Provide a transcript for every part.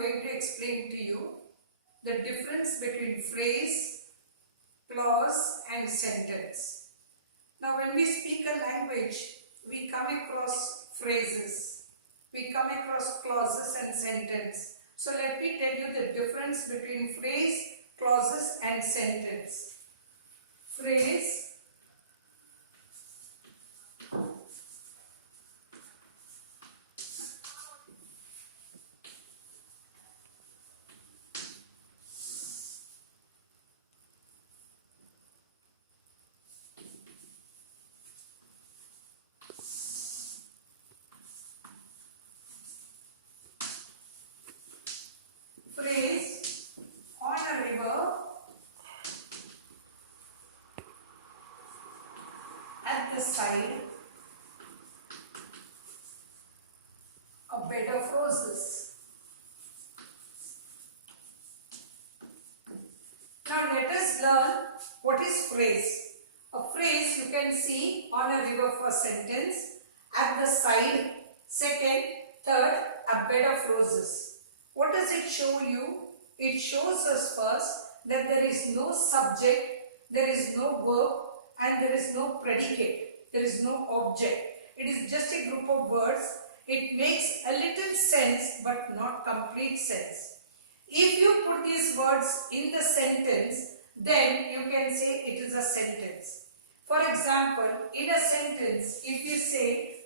going to explain to you the difference between phrase, clause and sentence. Now when we speak a language, we come across phrases, we come across clauses and sentence. So let me tell you the difference between phrase, clauses and sentence. Phrase, phrase, on a river, at the side, a bed of roses. Now let us learn what is phrase. A phrase you can see on a river for sentence, at the side, second, third, a bed of roses. What does it show you? It shows us first that there is no subject, there is no verb and there is no predicate, there is no object. It is just a group of words. It makes a little sense but not complete sense. If you put these words in the sentence, then you can say it is a sentence. For example, in a sentence, if you say,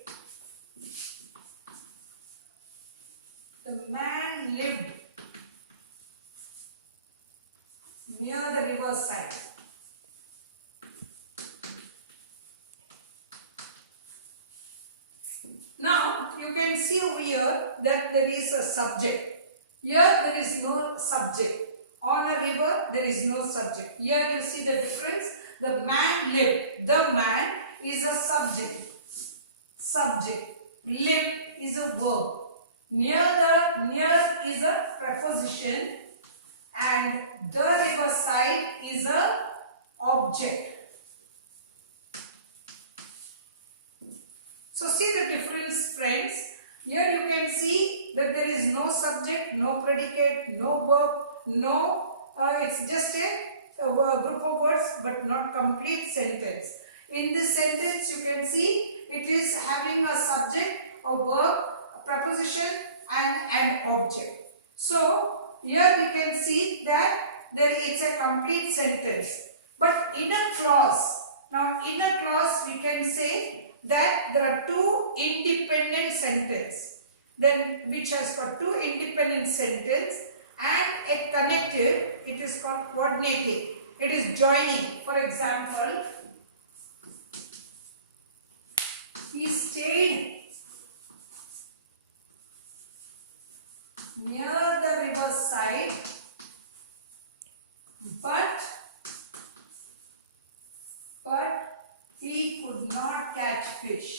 the man lived near the riverside. Now, you can see over here that there is a subject. Here there is no subject. On a river there is no subject. Here you see the difference. The man lived. The man is a subject. Subject. Lived is a verb. Near is a preposition and the riverside is a object. So see the difference, friends. Here you can see that there is no subject, no predicate, no verb, it's just a group of words but not complete sentence. In this sentence you can see it is having a subject, a verb, a preposition and an object. So here we can see that it's a complete sentence. But in a clause, now in a clause we can say that there are two independent sentences, then which has got two independent sentences and a connective. It is called coordinating. It is joining. For example, he stayed near the riverside, but he could not catch fish.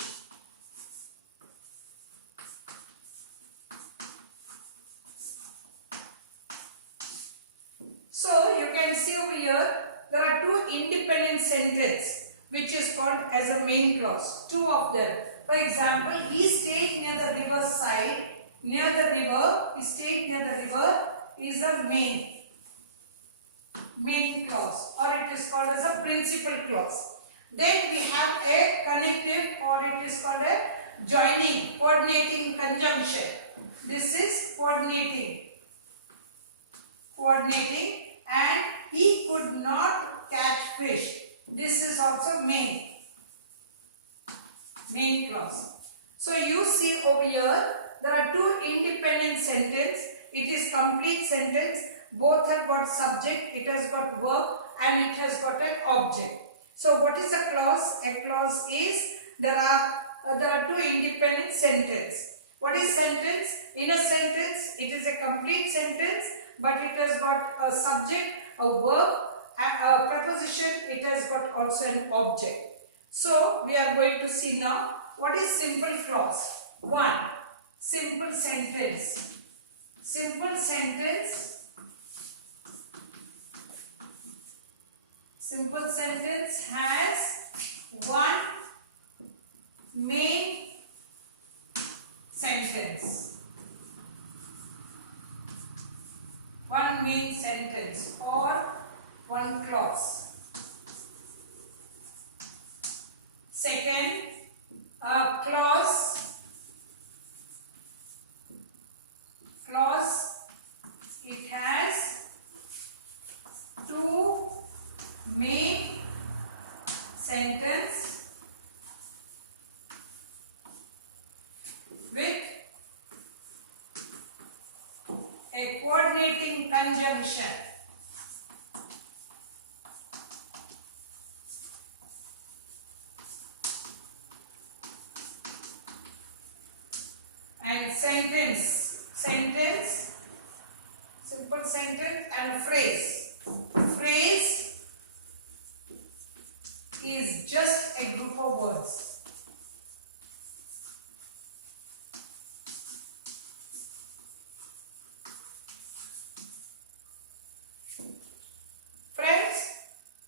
So you can see over here there are two independent sentences which is called as a main clause. Two of them. For example, he stayed near the riverside. Near the river, he stayed near the river is a main clause, or it is called as a principal clause. Then we have a connective, or it is called a joining, coordinating conjunction. This is coordinating, and he could not catch fish. This is also main clause. So you see over here there are two independent sentences. It is complete sentence. Both have got subject, it has got verb and it has got an object. So what is a clause? A clause is there are two independent sentences. What is sentence? In a sentence it is a complete sentence but it has got a subject, a verb, a preposition, it has got also an object. So we are going to see now what is simple clause. 1. Simple sentence. Simple sentence. Simple sentence has one main sentence. main sentence or one clause. Second, a clause, it has two main sentence with a coordinating conjunction. And sentence, simple sentence and phrase. Phrase is just a group of words. Friends,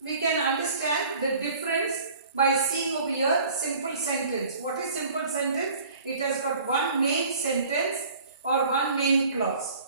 we can understand the difference by seeing over here simple sentence. What is simple sentence? It has got one main sentence or one main clause,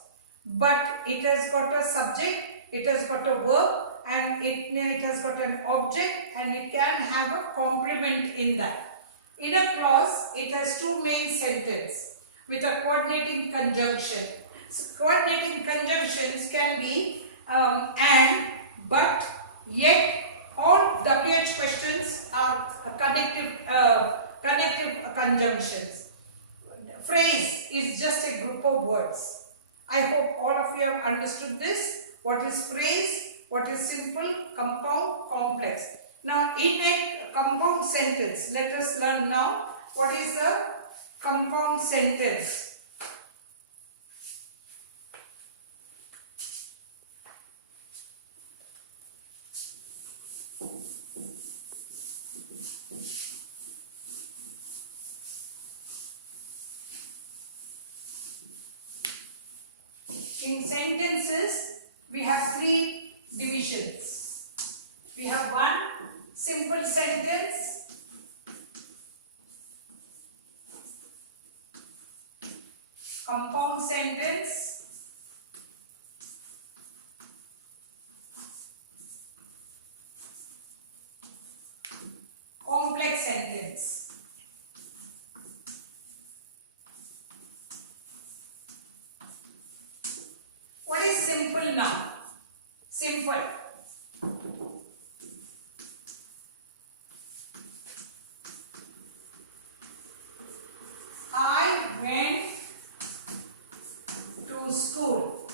but it has got a subject, it has got a verb, and it has got an object, and it can have a complement in that. In a clause, it has two main sentences with a coordinating conjunction. So, coordinating conjunctions can be and, but, yet. All WH questions are connective conjunctions. Phrase is just a group of words. I hope all of you have understood this. What is phrase? What is simple, compound, complex? Now, in a compound sentence, let us learn now what is a compound sentence. In sentences, we have three divisions. We have one simple sentence, compound sentence, complex sentence. What is simple now? Simple. I went to school.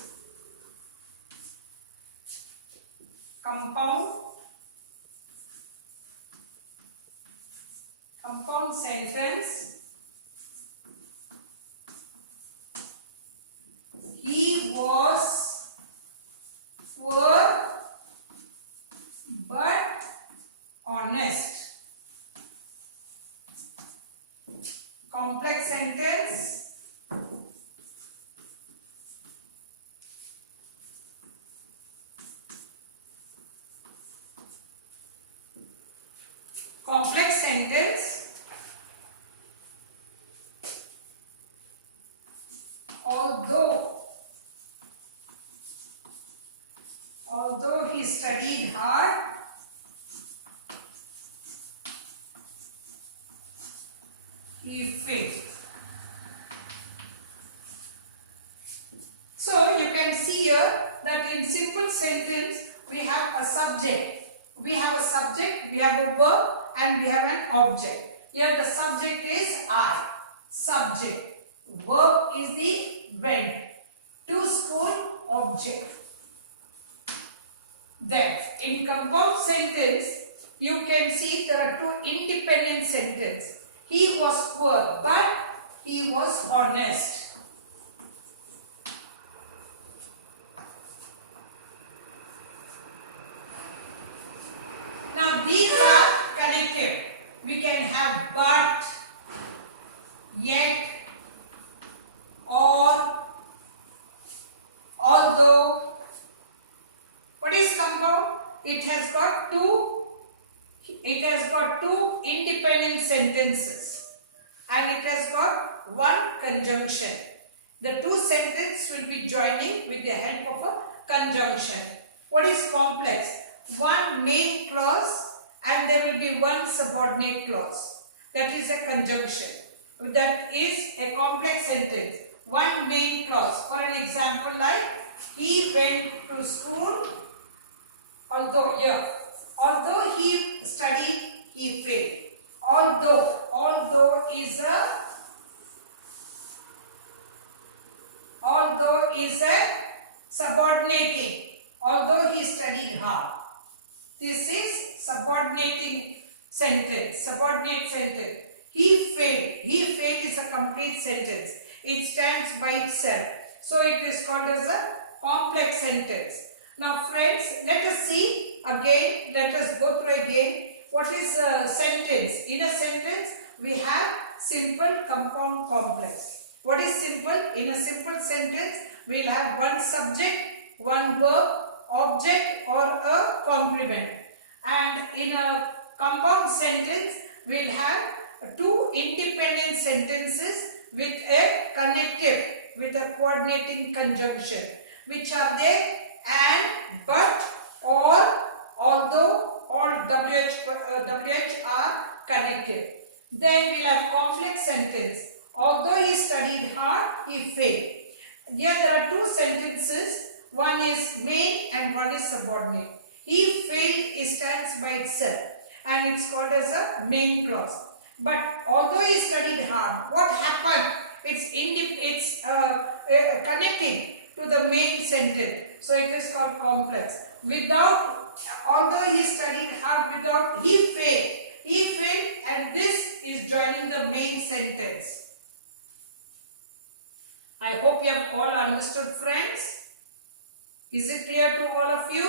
Compound sentence. He was poor but honest. Complex sentence. Complex sentence. Although he studied hard, he failed. So you can see here that in simple sentence we have a subject. We have a verb, and we have an object. Here the subject is I. Subject. Verb is the went. To school, object. Then in compound sentence you can see there are two independent sentences. He was poor but he was honest. Now these are connected. We can have but, yet, or, although. What is compound? It has got two independent sentences, and it has got one conjunction. The two sentences will be joining with the help of a conjunction. What is complex? One main clause and there will be one subordinate clause. That is a conjunction. That is a complex sentence. One main clause. For an example, like he went to school, although he studied, he failed. Although is a subordinating. Although he studied hard. This is subordinating sentence. Subordinate sentence. He failed. He failed is a complete sentence. It stands by itself. So it is called as a complex sentence. Now friends, let us see again. Let us go through again. What is a sentence? In a sentence, we have simple, compound, complex. What is simple? In a simple sentence, we will have one subject, one verb, object or a complement. And in a compound sentence, we will have two independent sentences with a connective, with a coordinating conjunction. Which are they? And, but, or, although, all WH are connected. Then we will have complex sentence. Although he studied hard, he failed. Here there are two sentences. One is main and one is subordinate. He failed, it stands by itself and it's called as a main clause. But although he studied hard, what happened? It's connecting to the main sentence. So it is called complex. Although he studied hard, he failed. He failed and this is joining the main sentence. I hope you have all understood, friends. Is it clear to all of you?